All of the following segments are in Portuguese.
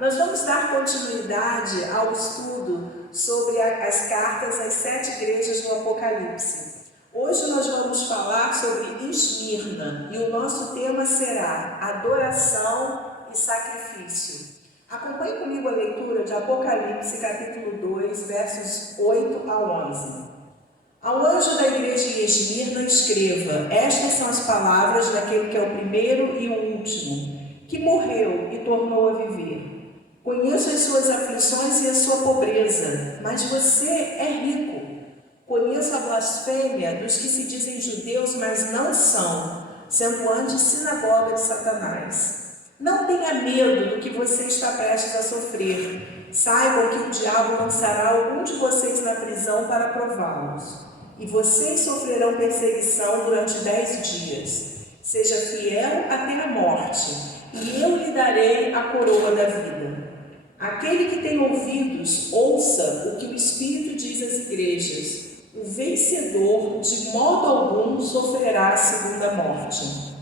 Nós vamos dar continuidade ao estudo sobre as cartas às 7 igrejas do Apocalipse. Hoje nós vamos falar sobre Esmirna e o nosso tema será adoração e sacrifício. Acompanhe comigo a leitura de Apocalipse capítulo 2, versos 8 a 11. Ao anjo da igreja em Esmirna escreva: estas são as palavras daquele que é o primeiro e o último, que morreu e tornou a viver. Conheço as suas aflições e a sua pobreza, mas você é rico. Conheço a blasfêmia dos que se dizem judeus, mas não são, sendo antes sinagoga de Satanás. Não tenha medo do que você está prestes a sofrer. Saibam que o diabo lançará algum de vocês na prisão para prová-los. E vocês sofrerão perseguição durante 10 dias. Seja fiel até a morte, e eu lhe darei a coroa da vida. Aquele que tem ouvidos, ouça o que o Espírito diz às igrejas. O vencedor, de modo algum, sofrerá a segunda morte.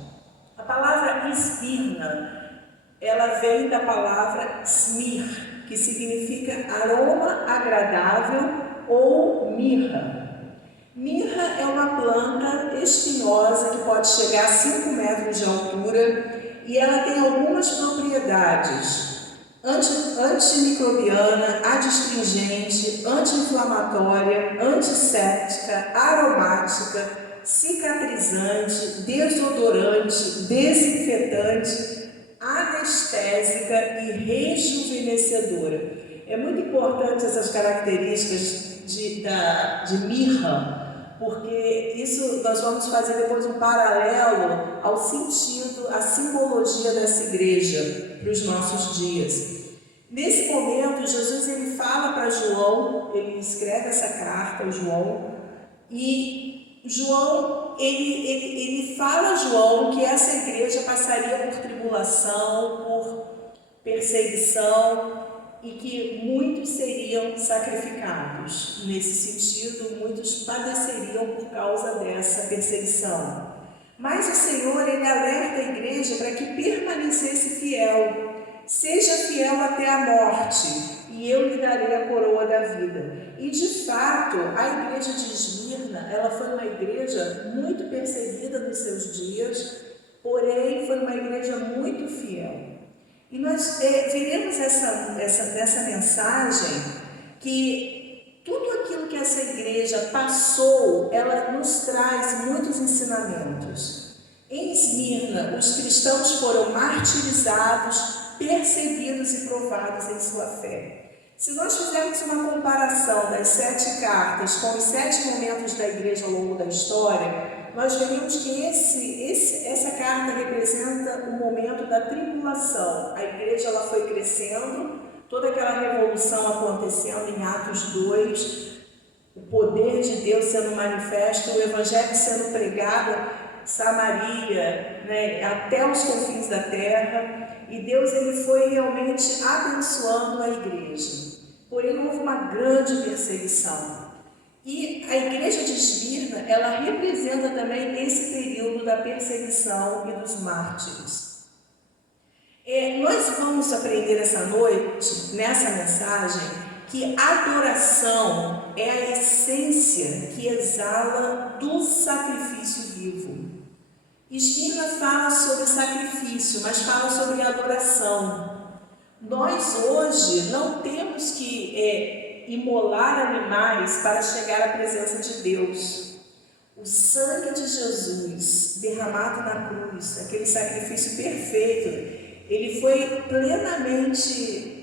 A palavra Esmirna, ela vem da palavra smir, que significa aroma agradável ou mirra. Mirra é uma planta espinhosa que pode chegar a 5 metros de altura e ela tem algumas propriedades: antimicrobiana, adstringente, anti-inflamatória, antisséptica, aromática, cicatrizante, desodorante, desinfetante, anestésica e rejuvenescedora. É muito importante essas características de mirra, porque isso nós vamos fazer depois um paralelo ao sentido, à simbologia dessa igreja para os nossos dias. Nesse momento, Jesus ele fala para João, ele escreve essa carta ao João, e João, ele fala a João que essa igreja passaria por tribulação, por perseguição, e que muitos seriam sacrificados. Nesse sentido, muitos padeceriam por causa dessa perseguição. Mas o Senhor, ele alerta a igreja para que permanecesse fiel. Seja fiel até a morte, e eu lhe darei a coroa da vida. E de fato, a igreja de Esmirna, ela foi uma igreja muito perseguida nos seus dias, porém foi uma igreja muito fiel. E nós veremos nessa mensagem que tudo aquilo que essa igreja passou, ela nos traz muitos ensinamentos. Em Esmirna, os cristãos foram martirizados, perseguidos e provados em sua fé. Se nós fizermos uma comparação das 7 cartas com os 7 momentos da igreja ao longo da história, nós veremos que essa carta representa o momento da tribulação. A igreja ela foi crescendo, toda aquela revolução acontecendo em Atos 2, o poder de Deus sendo manifesto, o evangelho sendo pregado, Samaria, até os confins da terra, e Deus ele foi realmente abençoando a igreja. Porém, houve uma grande perseguição. E a igreja de Esmirna, ela representa também esse período da perseguição e dos mártires. Nós vamos aprender essa noite, nessa mensagem, que adoração é a essência que exala do sacrifício vivo. Esmirna fala sobre sacrifício, mas fala sobre adoração. Nós hoje não temos que imolar animais para chegar à presença de Deus. O sangue de Jesus derramado na cruz, aquele sacrifício perfeito, ele foi plenamente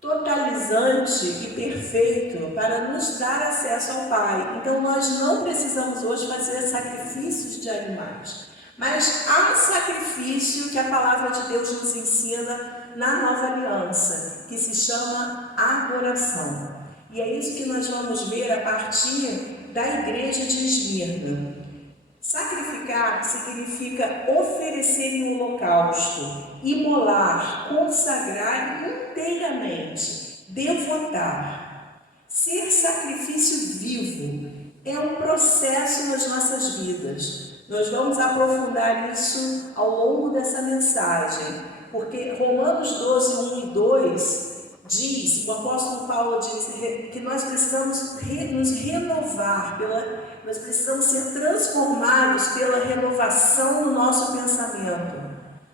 totalizante e perfeito para nos dar acesso ao Pai. Então nós não precisamos hoje fazer sacrifícios de animais, mas há sacrifício que a palavra de Deus nos ensina na nova aliança, que se chama adoração. E é isso que nós vamos ver a partir da igreja de Esmirna. Sacrificar significa oferecer em holocausto, imolar, consagrar inteiramente, devotar. Ser sacrifício vivo é um processo nas nossas vidas. Nós vamos aprofundar isso ao longo dessa mensagem. porque Romanos 12, 1 e 2 diz, o apóstolo Paulo diz que nós precisamos nos renovar, nós precisamos ser transformados pela renovação do nosso pensamento,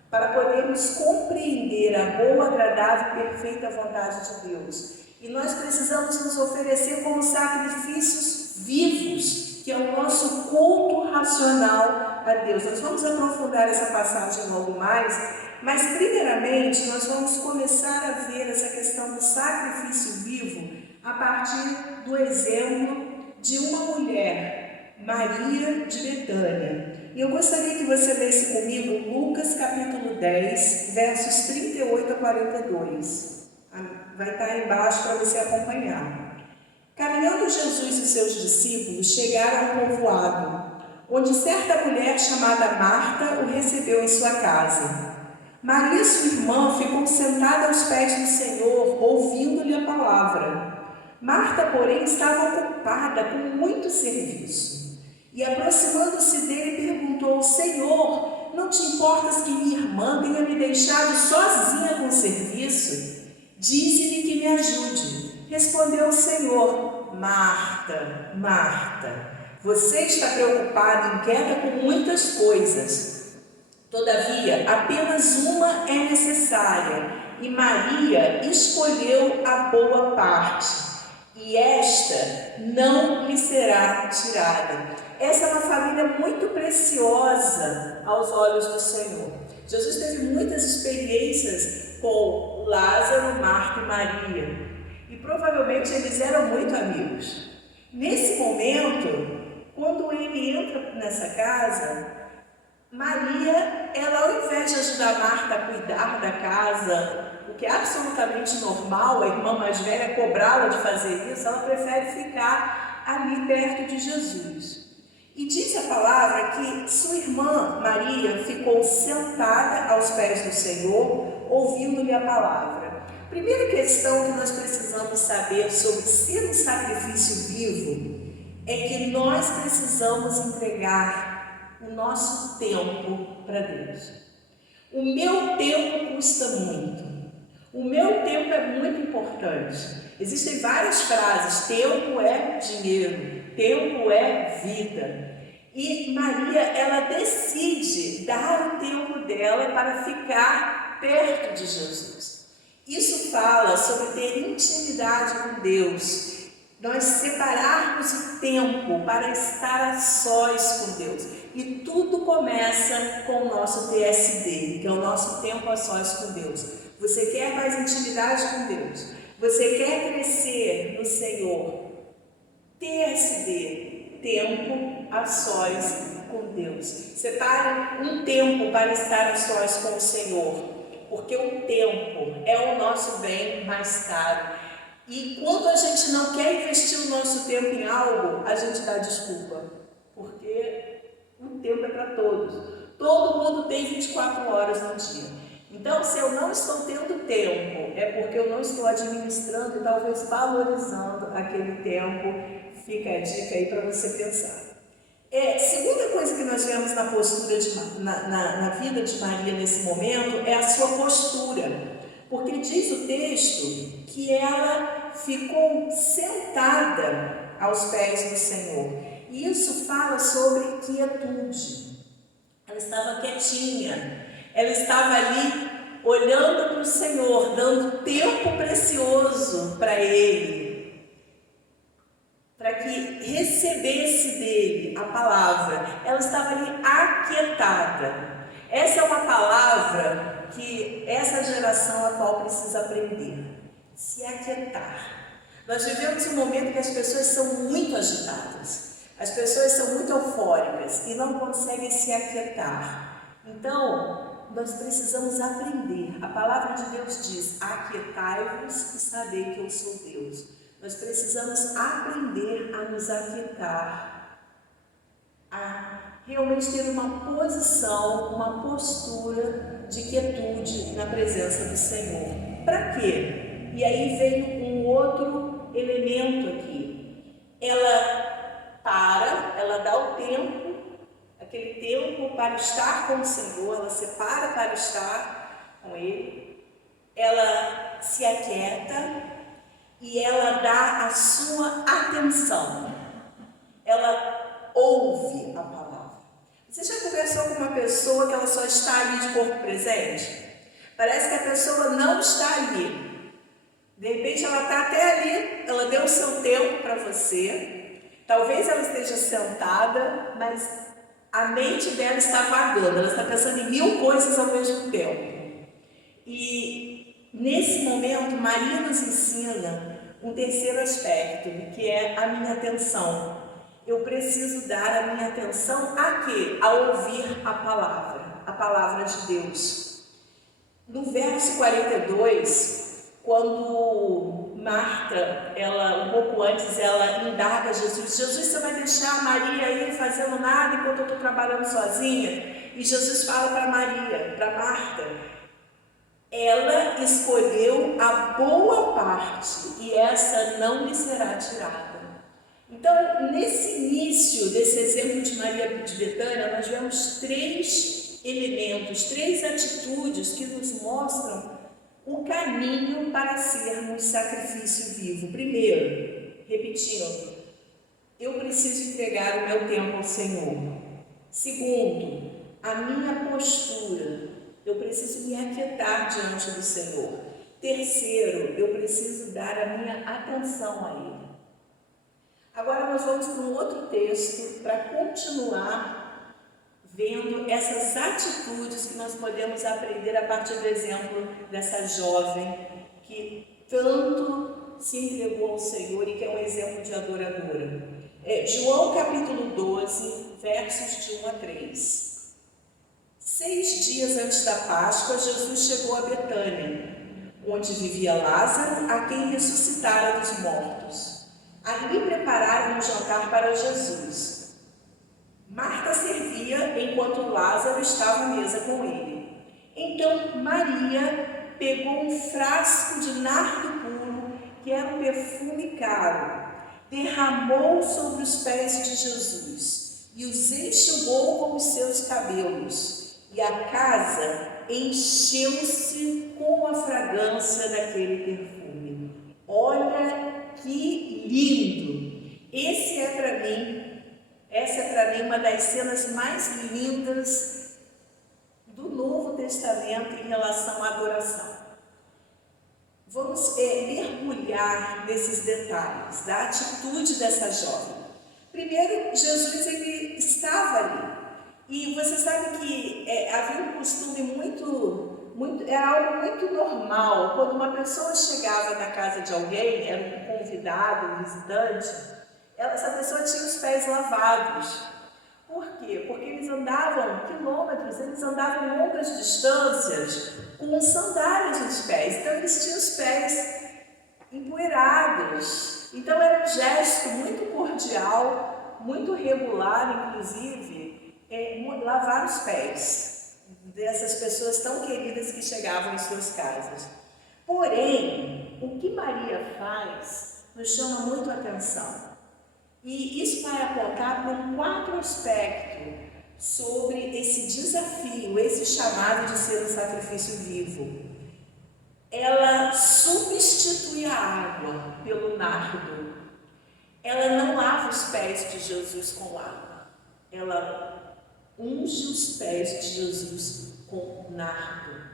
para podermos compreender a boa, agradável e perfeita vontade de Deus. E nós precisamos nos oferecer como sacrifícios vivos, que é o nosso culto racional a Deus. Nós vamos aprofundar essa passagem logo mais, mas primeiramente nós vamos começar a ver essa questão do sacrifício vivo a partir do exemplo de uma mulher, Maria de Betânia. E eu gostaria que você lesse comigo Lucas capítulo 10, versos 38 a 42. Vai estar aí embaixo para você acompanhar. Caminhando Jesus e seus discípulos chegaram a um povoado, onde certa mulher chamada Marta o recebeu em sua casa. Maria, sua irmã, ficou sentada aos pés do Senhor, ouvindo-lhe a palavra. Marta, porém, estava ocupada com muito serviço. E aproximando-se dele, perguntou: Senhor, não te importas que minha irmã tenha me deixado sozinha com o serviço? Dize-lhe que me ajude. Respondeu o Senhor: Marta, Marta, você está preocupada e inquieta com muitas coisas. Todavia, apenas uma é necessária, e Maria escolheu a boa parte, e esta não lhe será tirada. Essa é uma família muito preciosa aos olhos do Senhor. Jesus teve muitas experiências com Lázaro, Marta e Maria, e provavelmente eles eram muito amigos. Nesse momento, quando ele entra nessa casa, Maria, ela, ao invés de ajudar Marta a cuidar da casa, o que é absolutamente normal, a irmã mais velha cobrá-la de fazer isso, ela prefere ficar ali perto de Jesus. E diz a palavra que sua irmã Maria ficou sentada aos pés do Senhor, ouvindo-lhe a palavra. Primeira questão que nós precisamos saber sobre ser um sacrifício vivo é que nós precisamos entregar o nosso tempo para Deus. O meu tempo custa muito. O meu tempo é muito importante. Existem várias frases: tempo é dinheiro, tempo é vida. E Maria, ela decide dar o tempo dela para ficar perto de Jesus. Isso fala sobre ter intimidade com Deus, nós separarmos o tempo para estar a sós com Deus. E tudo começa com o nosso TSD, que é o nosso tempo a sós com Deus. Você quer mais intimidade com Deus? Você quer crescer no Senhor? TSD, tempo a sós com Deus. Separe um tempo para estar a sós com o Senhor, porque o tempo é o nosso bem mais caro. E quando a gente não quer investir o nosso tempo em algo, a gente dá desculpa, porque o tempo é para todos. Todo mundo tem 24 horas no dia. Então, se eu não estou tendo tempo, é porque eu não estou administrando e talvez valorizando aquele tempo. Fica a dica aí para você pensar. Segunda coisa que nós vemos na postura, na vida de Maria nesse momento, é a sua postura. Porque diz o texto que ela ficou sentada aos pés do Senhor. E isso fala sobre quietude. Ela estava quietinha. Ela estava ali olhando para o Senhor, dando tempo precioso para Ele, para que recebesse dele a palavra. Ela estava ali aquietada. Essa é uma palavra que essa geração atual precisa aprender: se aquietar. Nós vivemos um momento que as pessoas são muito agitadas, as pessoas são muito eufóricas e não conseguem se aquietar. Então, nós precisamos aprender. A palavra de Deus diz: aquietai-vos e sabei que eu sou Deus. Nós precisamos aprender a nos aquietar, a realmente ter uma posição, uma postura de quietude na presença do Senhor. Para quê? E aí vem um outro elemento aqui. Ela dá o tempo, aquele tempo para estar com o Senhor, ela separa para estar com ele, ela se aquieta e ela dá a sua atenção. Ela ouve a palavra. Você já conversou com uma pessoa que ela só está ali de corpo presente? Parece que a pessoa não está ali. De repente ela está até ali, ela deu o seu tempo para você. Talvez ela esteja sentada, mas a mente dela está vagando, ela está pensando em 1000 coisas ao mesmo tempo. E nesse momento, Maria nos ensina um terceiro aspecto, que é a minha atenção. Eu preciso dar a minha atenção a quê? A ouvir a palavra de Deus. No verso 42, quando Marta, um pouco antes, ela indaga Jesus: Jesus, você vai deixar a Maria aí fazendo nada enquanto eu estou trabalhando sozinha? E Jesus fala para Marta, ela escolheu a boa parte e essa não lhe será tirada. Então, nesse início desse exemplo de Maria de Betânia, nós vemos 3 elementos, 3 atitudes que nos mostram o caminho para sermos sacrifício vivo. Primeiro, repetindo, eu preciso entregar o meu tempo ao Senhor. Segundo, a minha postura, eu preciso me aquietar diante do Senhor. Terceiro, eu preciso dar a minha atenção a Ele. Agora nós vamos para um outro texto para continuar vendo essas atitudes que nós podemos aprender a partir do exemplo dessa jovem que tanto se entregou ao Senhor e que é um exemplo de adoradora. João capítulo 12, versos de 1 a 3. 6 dias antes da Páscoa, Jesus chegou a Betânia, onde vivia Lázaro, a quem ressuscitara dos mortos. Ali prepararam um jantar para Jesus. Marta servia enquanto Lázaro estava à mesa com ele. Então Maria pegou um frasco de nardo puro, que era um perfume caro, derramou sobre os pés de Jesus e os enxugou com os seus cabelos. E a casa encheu-se com a fragrância daquele perfume. Olha que lindo! Essa é para mim uma das cenas mais lindas do Novo Testamento em relação à adoração. Vamos mergulhar nesses detalhes da atitude dessa jovem. Primeiro, Jesus ele estava ali. E você sabe que havia um costume era algo muito normal. Quando uma pessoa chegava na casa de alguém, era um convidado, um visitante, essa pessoa tinha os pés lavados. Por quê? Porque eles andavam quilômetros, eles andavam longas distâncias com sandálias nos pés. Então eles tinham os pés empoeirados. Então era um gesto muito cordial, muito regular, inclusive, lavar os pés dessas pessoas tão queridas que chegavam em suas casas. Porém, o que Maria faz nos chama muito a atenção. E isso vai apontar para um 4 aspectos sobre esse desafio, esse chamado de ser um sacrifício vivo. Ela substitui a água pelo nardo. Ela não lava os pés de Jesus com água. Ela unge os pés de Jesus com nardo.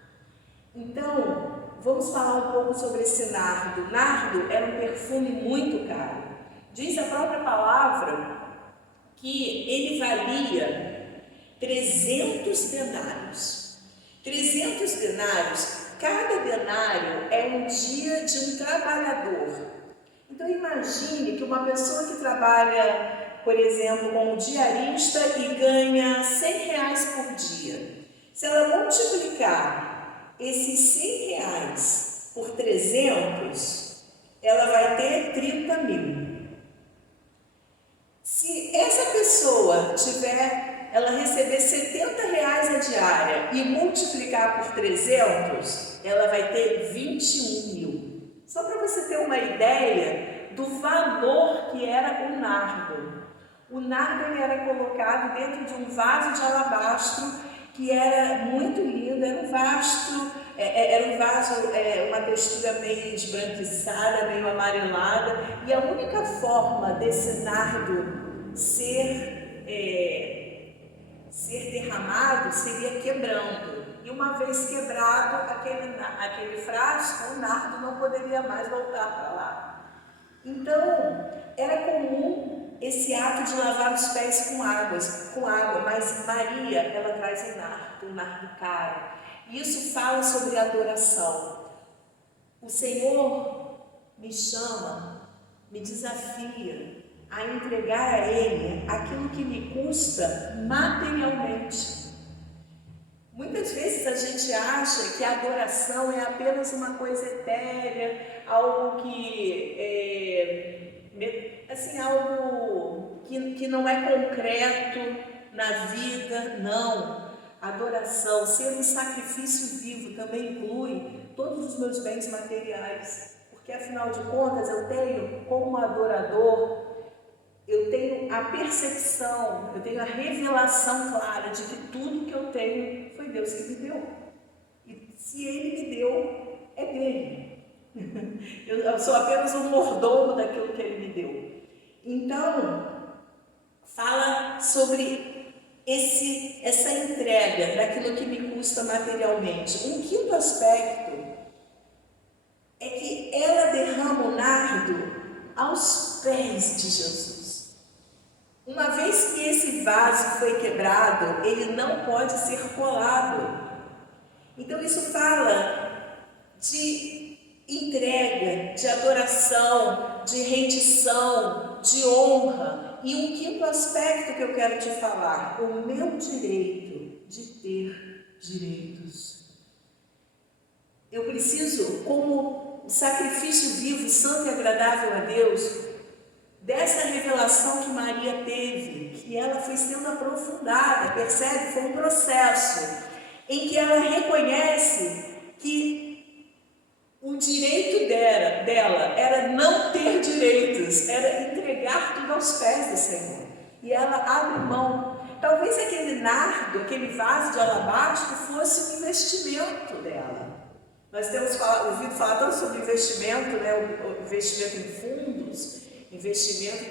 Então, vamos falar um pouco sobre esse nardo. Nardo era um perfume muito caro. Diz a própria palavra que ele valia 300 denários. 300 denários, cada denário é um dia de um trabalhador. Então imagine que uma pessoa que trabalha, por exemplo, como diarista e ganha R$100 por dia. Se ela multiplicar esses R$100 por 300, ela vai ter 30 mil. Se essa pessoa ela receber R$70 a diária e multiplicar por 300, ela vai ter 21 mil. Só para você ter uma ideia do valor que era o nardo. O nardo ele era colocado dentro de um vaso de alabastro que era muito lindo, era um vaso era um vaso, uma textura meio esbranquiçada, meio amarelada, e a única forma desse nardo ser derramado seria quebrando. E uma vez quebrado aquele frasco, o nardo não poderia mais voltar para lá. Então, era comum esse ato de lavar os pés com água, mas Maria, ela traz um nardo caro. E isso fala sobre adoração. O Senhor me chama, me desafia a entregar a Ele aquilo que me custa materialmente. Muitas vezes a gente acha que a adoração é apenas uma coisa etérea, algo que não é concreto na vida. Não. Adoração, ser um sacrifício vivo, também inclui todos os meus bens materiais. Porque afinal de contas eu tenho, como adorador, eu tenho a percepção, eu tenho a revelação clara de que tudo que eu tenho foi Deus que me deu. E se Ele me deu, é dele. Eu sou apenas um mordomo daquilo que Ele me deu. Então, fala sobre essa entrega daquilo que me custa materialmente. Um quinto aspecto é que ela derrama o nardo aos pés de Jesus. Uma vez que esse vaso foi quebrado, ele não pode ser colado. Então isso fala de entrega, de adoração, de rendição, de honra. E um quinto aspecto que eu quero te falar: o meu direito de ter direitos. Eu preciso, como sacrifício vivo, santo e agradável a Deus, dessa revelação que Maria teve, que ela foi sendo aprofundada, percebe? Foi um processo em que ela reconhece que o direito dela era não ter direitos, era entregar tudo aos pés do Senhor. E ela abre mão. Talvez aquele nardo, aquele vaso de alabastro fosse um investimento dela. Nós temos ouvido falar tanto sobre investimento, né? O investimento em fundos, investimento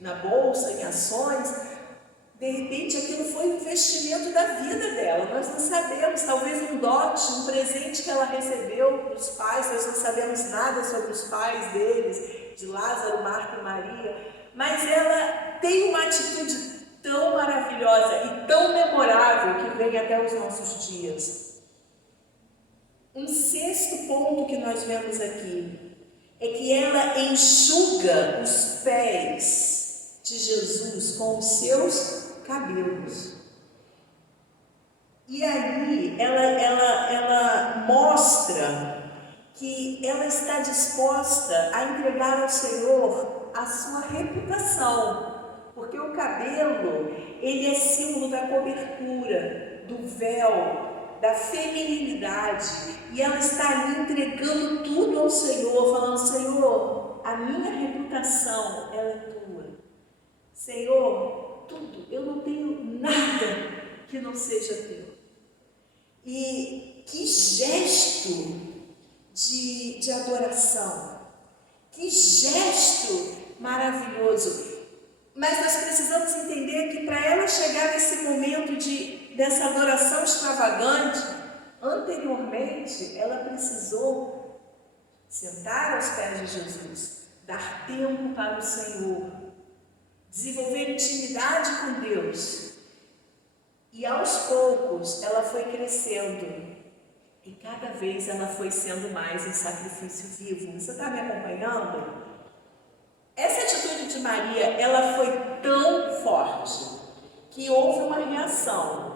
na bolsa, em ações. De repente aquilo foi um investimento da vida dela, nós não sabemos, talvez um dote, um presente que ela recebeu dos pais, nós não sabemos nada sobre os pais deles, de Lázaro, Marta e Maria, mas ela tem uma atitude tão maravilhosa e tão memorável que vem até os nossos dias. Um sexto ponto que nós vemos aqui é que ela enxuga os pés de Jesus com os seus cabelos. E aí ela mostra que ela está disposta a entregar ao Senhor a sua reputação, porque o cabelo, ele é símbolo da cobertura, do véu, da feminilidade, e ela está ali entregando tudo ao Senhor, falando: Senhor, a minha reputação, ela é tua. Senhor, tudo, eu não tenho nada que não seja teu. E que gesto de adoração, que gesto maravilhoso. Mas nós precisamos entender que para ela chegar nesse momento dessa adoração extravagante, anteriormente ela precisou sentar aos pés de Jesus, dar tempo para o Senhor, desenvolver intimidade com Deus. E aos poucos ela foi crescendo e cada vez ela foi sendo mais em sacrifício vivo. Você está me acompanhando? Essa atitude de Maria, ela foi tão forte que houve uma reação.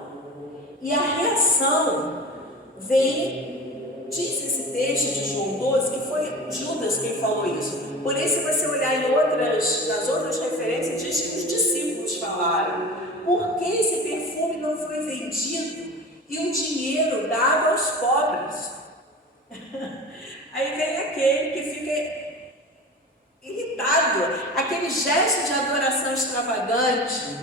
E a reação vem, diz esse texto de João 12, que foi Judas quem falou isso. Porém, se você olhar nas outras referências, diz que os discípulos falaram: por que esse perfume não foi vendido e o dinheiro dado aos pobres? Aí vem aquele que fica irritado. Aquele gesto de adoração extravagante,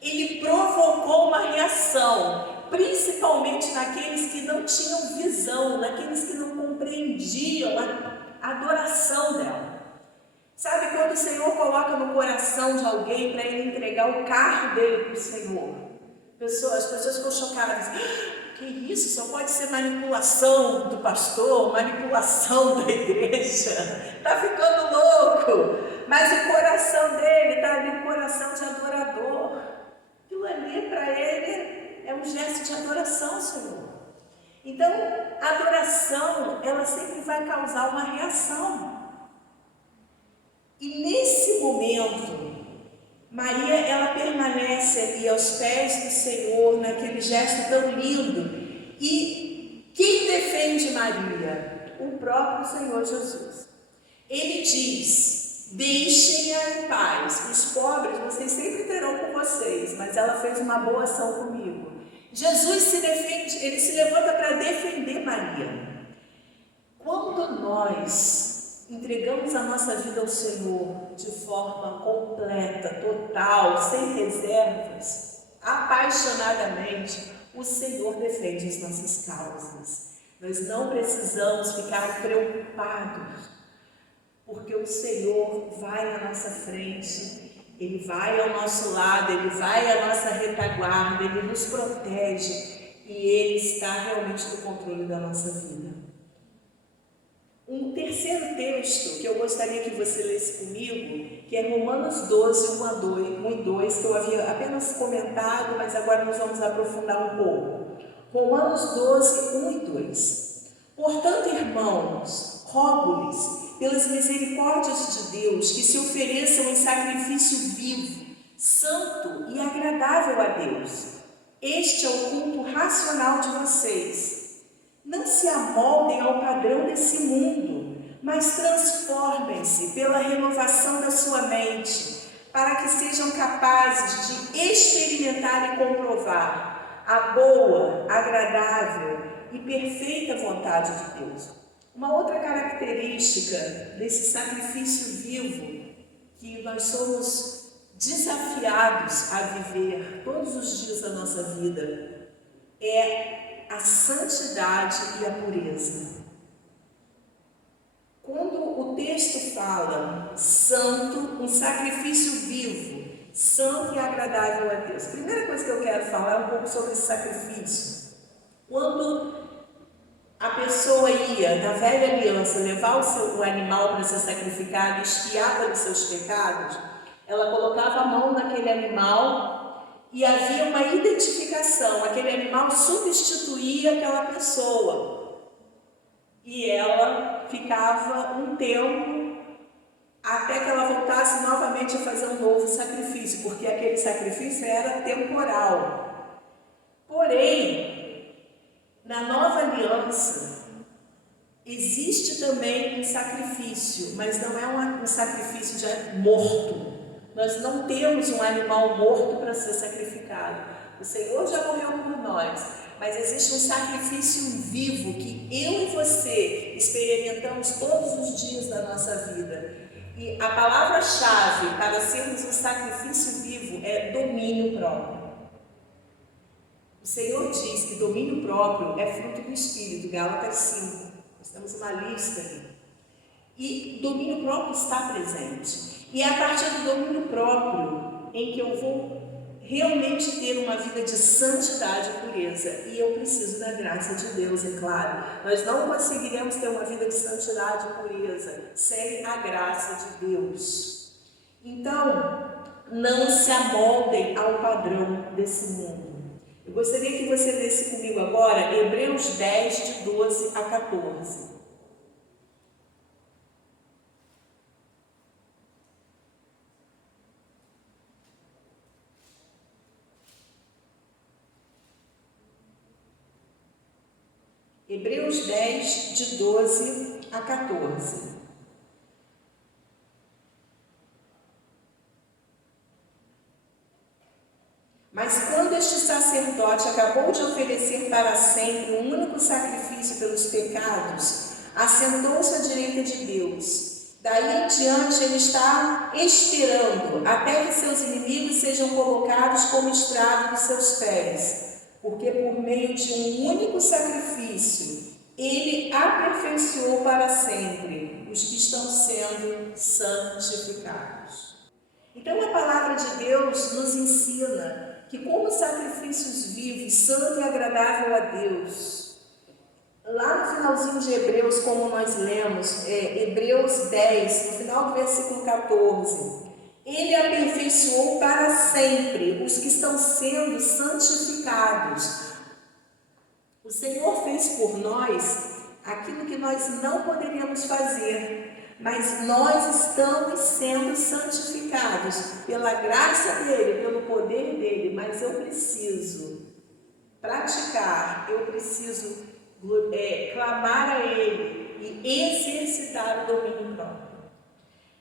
ele provocou uma reação, principalmente naqueles que não tinham visão pediam a adoração dela. Sabe quando o Senhor coloca no coração de alguém para ele entregar o carro dele para o Senhor? As pessoas ficam chocadas. Que isso? Só pode ser manipulação do pastor, manipulação da igreja. Está ficando louco. Mas o coração dele está ali, um coração de adorador. Aquilo ali para ele é um gesto de adoração, Senhor. Então, a adoração, ela sempre vai causar uma reação. E nesse momento, Maria, ela permanece ali aos pés do Senhor, naquele gesto tão lindo. E quem defende Maria? O próprio Senhor Jesus. Ele diz: deixem-a em paz, os pobres vocês sempre terão com vocês, mas ela fez uma boa ação comigo. Jesus se defende, ele se levanta para defender Maria. Quando nós entregamos a nossa vida ao Senhor de forma completa, total, sem reservas, apaixonadamente, o Senhor defende as nossas causas. Nós não precisamos ficar preocupados, porque o Senhor vai na nossa frente, Ele vai ao nosso lado, Ele vai à nossa retaguarda, Ele nos protege e Ele está realmente no controle da nossa vida. Um terceiro texto que eu gostaria que você lesse comigo, que é Romanos 12, 1 e 2, que eu havia apenas comentado, mas agora nós vamos aprofundar um pouco. Romanos 12, 1 e 2. Portanto, irmãos, rogo-lhes, pelas misericórdias de Deus, que se ofereçam em sacrifício vivo, santo e agradável a Deus. Este é o culto racional de vocês. Não se amoldem ao padrão desse mundo, mas transformem-se pela renovação da sua mente, para que sejam capazes de experimentar e comprovar a boa, agradável e perfeita vontade de Deus. Uma outra característica desse sacrifício vivo que nós somos desafiados a viver todos os dias da nossa vida é a santidade e a pureza. Quando o texto fala santo, um sacrifício vivo, santo e agradável a Deus, a primeira coisa que eu quero falar é um pouco sobre esse sacrifício. Quando a pessoa ia, na velha aliança, levar o animal para ser sacrificado e expiar pelos seus pecados, ela colocava a mão naquele animal e havia uma identificação, aquele animal substituía aquela pessoa e ela ficava um tempo até que ela voltasse novamente a fazer um novo sacrifício, porque aquele sacrifício era temporal. Porém, na nova aliança existe também um sacrifício, mas não é um sacrifício de morto. Nós não temos um animal morto para ser sacrificado. O Senhor já morreu por nós, mas existe um sacrifício vivo que eu e você experimentamos todos os dias da nossa vida. E a palavra-chave para sermos um sacrifício vivo é domínio próprio. O Senhor diz que domínio próprio é fruto do Espírito, Gálatas 5. Nós temos uma lista ali. E domínio próprio está presente. E é a partir do domínio próprio em que eu vou realmente ter uma vida de santidade e pureza. E eu preciso da graça de Deus, é claro. Nós não conseguiremos ter uma vida de santidade e pureza sem a graça de Deus. Então, não se amoldem ao padrão desse mundo. Eu gostaria que você lesse comigo agora Hebreus 10, de 12 a 14. Hebreus 10, de 12 a 14. Mas quando este sacerdote acabou de oferecer para sempre um único sacrifício pelos pecados, assentou-se à direita de Deus. Daí em diante ele está esperando até que seus inimigos sejam colocados como estrado dos seus pés. Porque por meio de um único sacrifício, ele aperfeiçoou aperfeiçoou para sempre os que estão sendo santificados. Então a palavra de Deus nos ensina que como sacrifícios vivos, santo e agradável a Deus, lá no finalzinho de Hebreus, como nós lemos, Hebreus 10, no final do versículo 14, Ele aperfeiçoou para sempre os que estão sendo santificados. O Senhor fez por nós aquilo que nós não poderíamos fazer, mas nós estamos sendo santificados pela graça dEle, pelo poder dEle, mas eu preciso praticar, eu preciso clamar a Ele e exercitar o domínio próprio.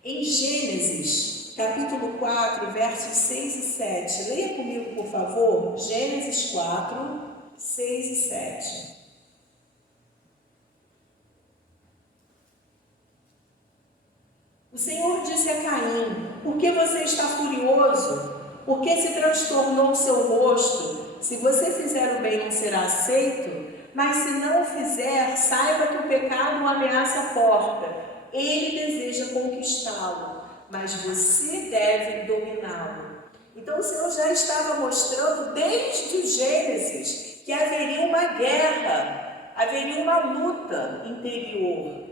Em Gênesis, capítulo 4, versos 6 e 7, leia comigo, por favor, Gênesis 4, 6 e 7. O Senhor disse a Caim: por que você está furioso? Por que se transtornou o seu rosto? Se você fizer o bem, não será aceito, mas se não o fizer, saiba que o pecado o ameaça a porta. Ele deseja conquistá-lo, mas você deve dominá-lo. Então o Senhor já estava mostrando desde o Gênesis que haveria uma guerra, haveria uma luta interior.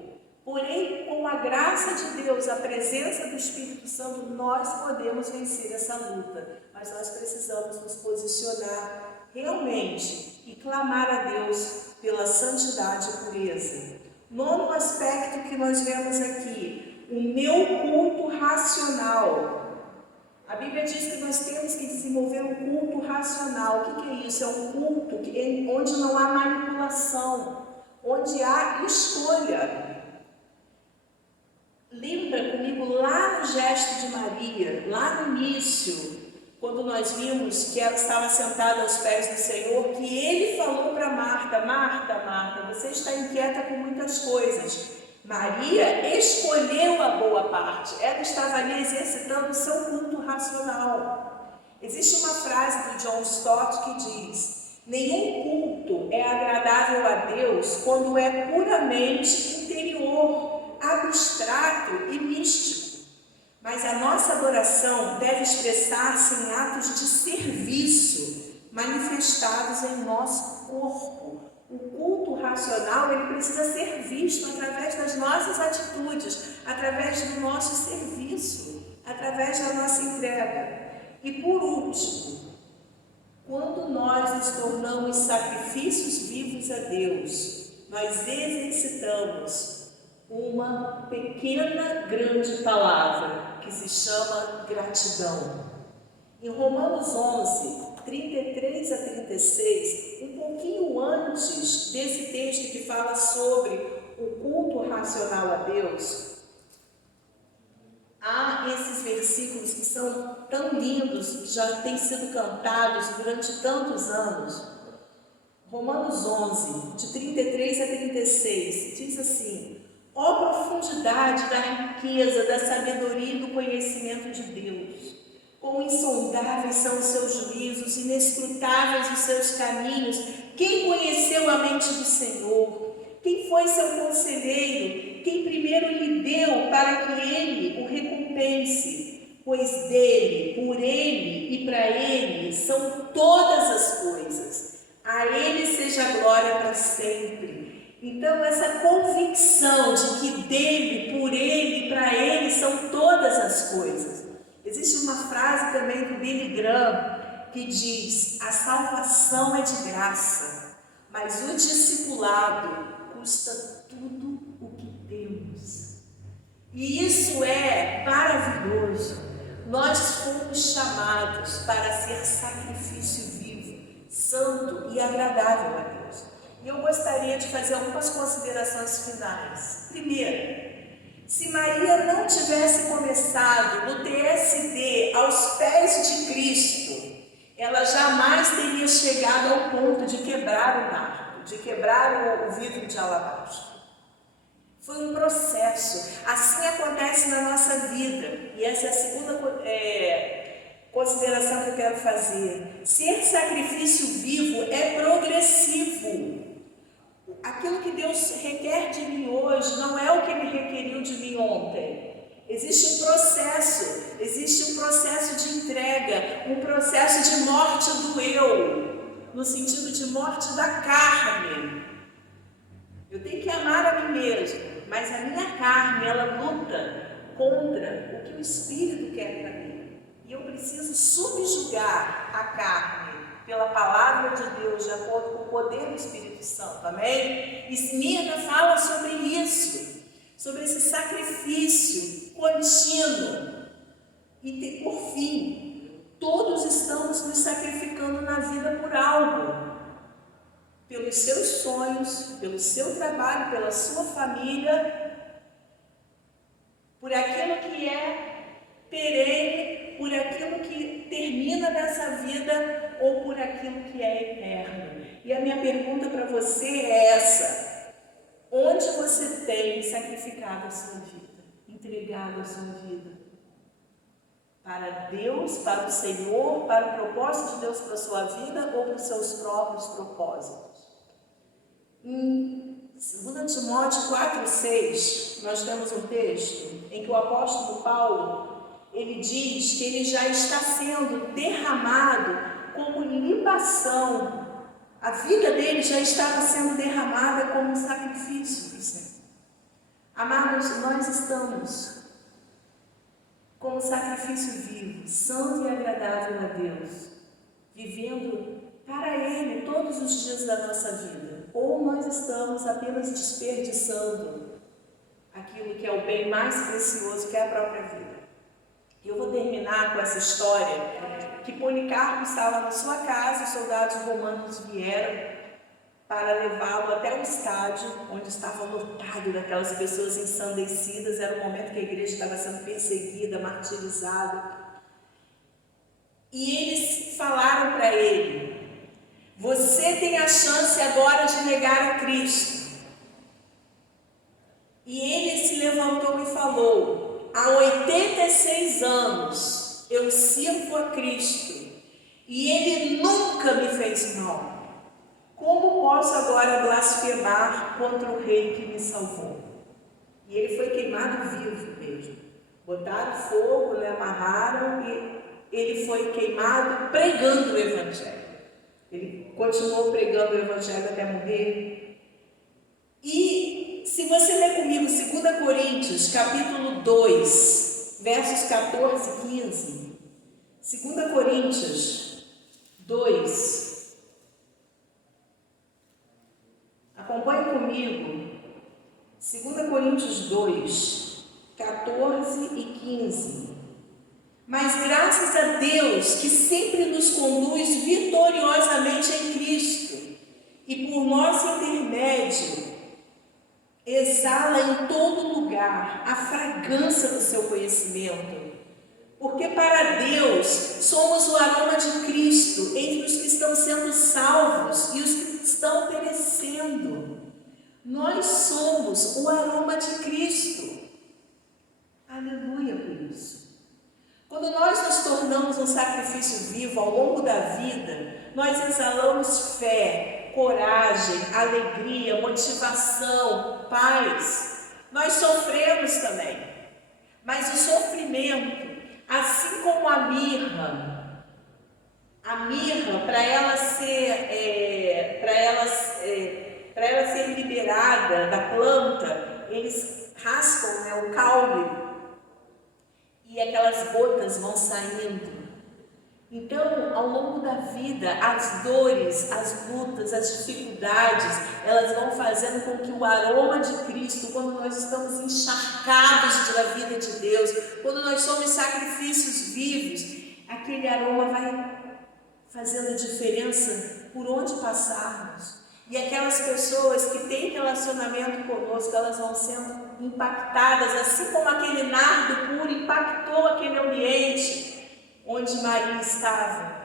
Porém, com a graça de Deus, a presença do Espírito Santo, nós podemos vencer essa luta. Mas nós precisamos nos posicionar realmente e clamar a Deus pela santidade e pureza. Nono aspecto que nós vemos aqui, o meu culto racional. A Bíblia diz que nós temos que desenvolver um culto racional. O que é isso? É um culto onde não há manipulação, onde há escolha. Lembra comigo lá no gesto de Maria, lá no início, quando nós vimos que ela estava sentada aos pés do Senhor, que Ele falou para Marta: Marta, Marta, você está inquieta com muitas coisas. Maria escolheu a boa parte, ela estava ali exercitando o seu culto racional. Existe uma frase do John Stott que diz: nenhum culto é agradável a Deus quando é puramente interior, abstrato e místico, mas a nossa adoração deve expressar-se em atos de serviço manifestados em nosso corpo. O culto racional, ele precisa ser visto através das nossas atitudes, através do nosso serviço, através da nossa entrega. E por último, quando nós nos tornamos sacrifícios vivos a Deus, nós exercitamos uma pequena, grande palavra que se chama gratidão. Em Romanos 11, 33 a 36, um pouquinho antes desse texto que fala sobre o culto racional a Deus, há esses versículos que são tão lindos, que já têm sido cantados durante tantos anos. Romanos 11, de 33 a 36, diz assim: ó profundidade da riqueza, da sabedoria e do conhecimento de Deus! Quão insondáveis são os seus juízos, inescrutáveis os seus caminhos! Quem conheceu a mente do Senhor? Quem foi seu conselheiro? Quem primeiro lhe deu para que ele o recompense? Pois dele, por ele e para ele são todas as coisas. A ele seja a glória para sempre. Então, essa convicção de que dele, por ele e para ele são todas as coisas. Existe uma frase também do Billy Graham que diz: a salvação é de graça, mas o discipulado custa tudo o que temos. E isso é maravilhoso. Nós fomos chamados para ser sacrifício vivo, santo e agradável a Deus. E eu gostaria de fazer algumas considerações finais. Primeiro, se Maria não tivesse começado no TSD aos pés de Cristo, ela jamais teria chegado ao ponto de quebrar o nardo, de quebrar o vidro de alabastro. Foi um processo. Assim acontece na nossa vida. E essa é a segunda consideração que eu quero fazer. Ser sacrifício vivo é progressivo. Aquilo que Deus requer de mim ontem. Existe um processo de entrega, um processo de morte do eu, no sentido de morte da carne. Eu tenho que amar a mim mesmo, mas a minha carne, ela luta contra o que o Espírito quer para mim. E eu preciso subjugar a carne pela palavra de Deus, de acordo com o poder do Espírito Santo, amém? Esmirna fala sobre isso, sobre esse sacrifício contínuo. E por fim, todos estamos nos sacrificando na vida por algo. Pelos seus sonhos, pelo seu trabalho, pela sua família, por aquilo que é perene, por aquilo que termina nessa vida ou por aquilo que é eterno. E a minha pergunta para você é essa: onde você tem sacrificado a sua vida, entregado a sua vida? Para Deus, para o Senhor, para o propósito de Deus para a sua vida ou para os seus próprios propósitos? Em 2 Timóteo 4,6, nós temos um texto em que o apóstolo Paulo, ele diz que ele já está sendo derramado como libação. A vida dele já estava sendo derramada como um sacrifício para o Senhor. Amados, nós estamos como sacrifício vivo, santo e agradável a Deus, vivendo para Ele todos os dias da nossa vida, ou nós estamos apenas desperdiçando aquilo que é o bem mais precioso, que é a própria vida. E eu vou terminar com essa história que Policarpo estava na sua casa, os soldados romanos vieram para levá-lo até o estádio, onde estava lotado daquelas pessoas ensandecidas. Era o momento que a igreja estava sendo perseguida, martirizada. E eles falaram para ele: você tem a chance agora de negar a Cristo. E ele se levantou e falou: há 86 anos eu sirvo a Cristo e Ele nunca me fez mal. Como posso agora blasfemar contra o Rei que me salvou? E ele foi queimado vivo mesmo. Botaram fogo, amarraram e ele foi queimado pregando o Evangelho. Ele continuou pregando o Evangelho até morrer. E se você ler comigo 2 Coríntios, capítulo 2, versos 14 e 15. 2 Coríntios 2. Acompanhe comigo. 2 Coríntios 2, 14 e 15. Mas graças a Deus que sempre nos conduz vitoriosamente em Cristo e por nosso intermédio exala em todo lugar a fragrância do seu conhecimento. Porque para Deus somos o aroma de Cristo entre os que estão sendo salvos e os que estão perecendo. Nós somos o aroma de Cristo. Aleluia por isso. Quando nós nos tornamos um sacrifício vivo ao longo da vida, nós exalamos fé, coragem, alegria, motivação, paz. Nós sofremos também, mas o sofrimento, assim como a mirra, para ela ser liberada da planta, eles raspam, o caule, e aquelas gotas vão saindo. Então, ao longo da vida, as dores, as lutas, as dificuldades, elas vão fazendo com que o aroma de Cristo, quando nós estamos encharcados da vida de Deus, quando nós somos sacrifícios vivos, aquele aroma vai fazendo diferença por onde passarmos. E aquelas pessoas que têm relacionamento conosco, elas vão sendo impactadas, assim como aquele nardo puro impactou aquele ambiente onde Maria estava.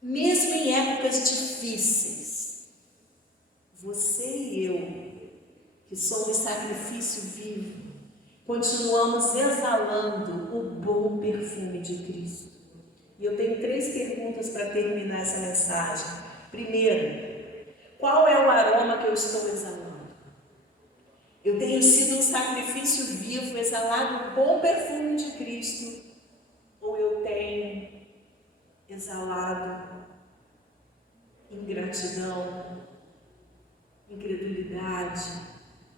Mesmo em épocas difíceis, você e eu, que somos sacrifício vivo, continuamos exalando o bom perfume de Cristo. E eu tenho 3 perguntas para terminar essa mensagem. Primeiro, qual é o aroma que eu estou exalando? Eu tenho sido um sacrifício vivo, exalado um bom perfume de Cristo, ou eu tenho exalado ingratidão, incredulidade,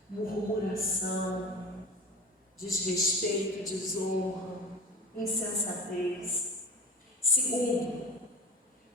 murmuração, desrespeito, desonra, insensatez? Segundo,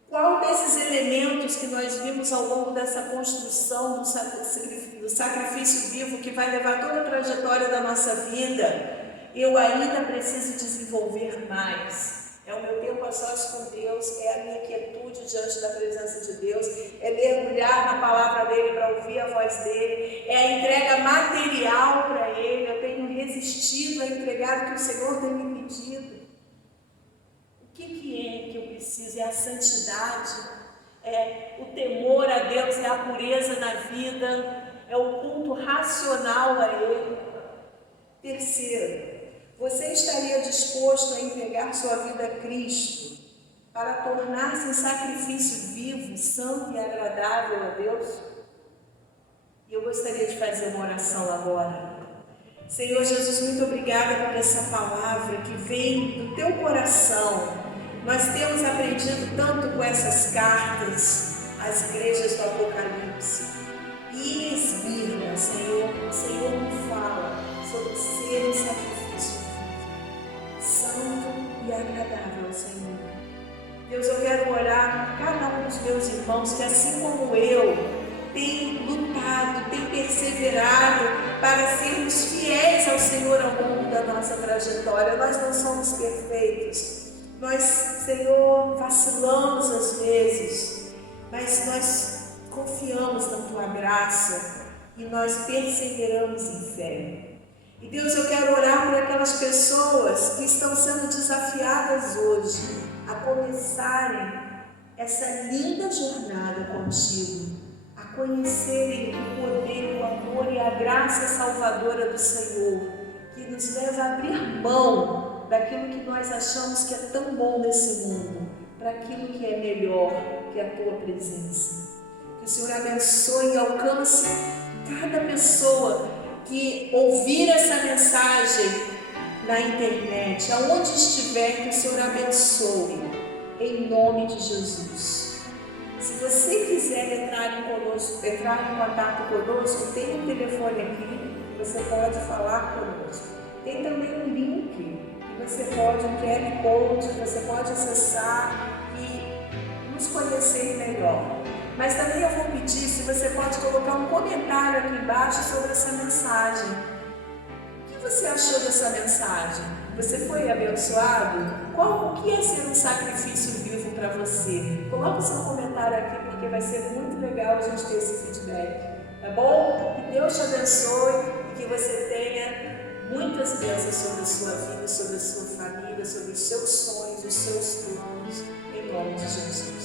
qual desses elementos que nós vimos ao longo dessa construção do sacrifício vivo que vai levar toda a trajetória da nossa vida, eu ainda preciso desenvolver mais? É o meu tempo a sós com Deus, é a minha quietude diante da presença de Deus, é mergulhar na palavra dEle para ouvir a voz dEle, é a entrega material para Ele. Eu tenho resistido a entregar o que o Senhor tem me pedido. O que é que eu preciso? É a santidade, é o temor a Deus, é a pureza na vida, é o culto racional a Ele. Terceiro, você estaria disposto a entregar sua vida a Cristo para tornar-se um sacrifício vivo, santo e agradável a Deus? E eu gostaria de fazer uma oração agora. Senhor Jesus, muito obrigada por essa palavra que vem do teu coração. Nós temos aprendido tanto com essas cartas às igrejas do Apocalipse. E esbirra, Senhor, o Senhor me fala sobre ser um sacrifício vivo, santo e agradável ao Senhor. Deus, eu quero orar por cada um dos meus irmãos que, assim como eu, tem lutado, tem perseverado para sermos fiéis ao Senhor ao longo da nossa trajetória. Nós não somos perfeitos. Nós, Senhor, vacilamos às vezes, mas nós confiamos na Tua graça e nós perseveramos em fé. E Deus, eu quero orar por aquelas pessoas que estão sendo desafiadas hoje a começarem essa linda jornada contigo, a conhecerem o poder, o amor e a graça salvadora do Senhor, que nos leva a abrir mão daquilo que nós achamos que é tão bom nesse mundo, para aquilo que é melhor, que é a Tua presença. Que o Senhor abençoe e alcance cada pessoa que ouvir essa mensagem na internet, aonde estiver, que o Senhor abençoe, em nome de Jesus. Se você quiser entrar em contato conosco, tem um telefone aqui, você pode falar conosco. Tem também um link que você pode, um QR Code, você pode acessar e nos conhecer melhor. Mas também eu vou pedir se você pode colocar um comentário aqui embaixo sobre essa mensagem. O que você achou dessa mensagem? Você foi abençoado? O que é ser um sacrifício vivo para você? Coloque o seu comentário aqui, porque vai ser muito legal a gente ter esse feedback. Tá bom? Que Deus te abençoe e que você tenha muitas bênçãos sobre a sua vida, sobre a sua família, sobre os seus sonhos, os seus planos, em nome de Jesus.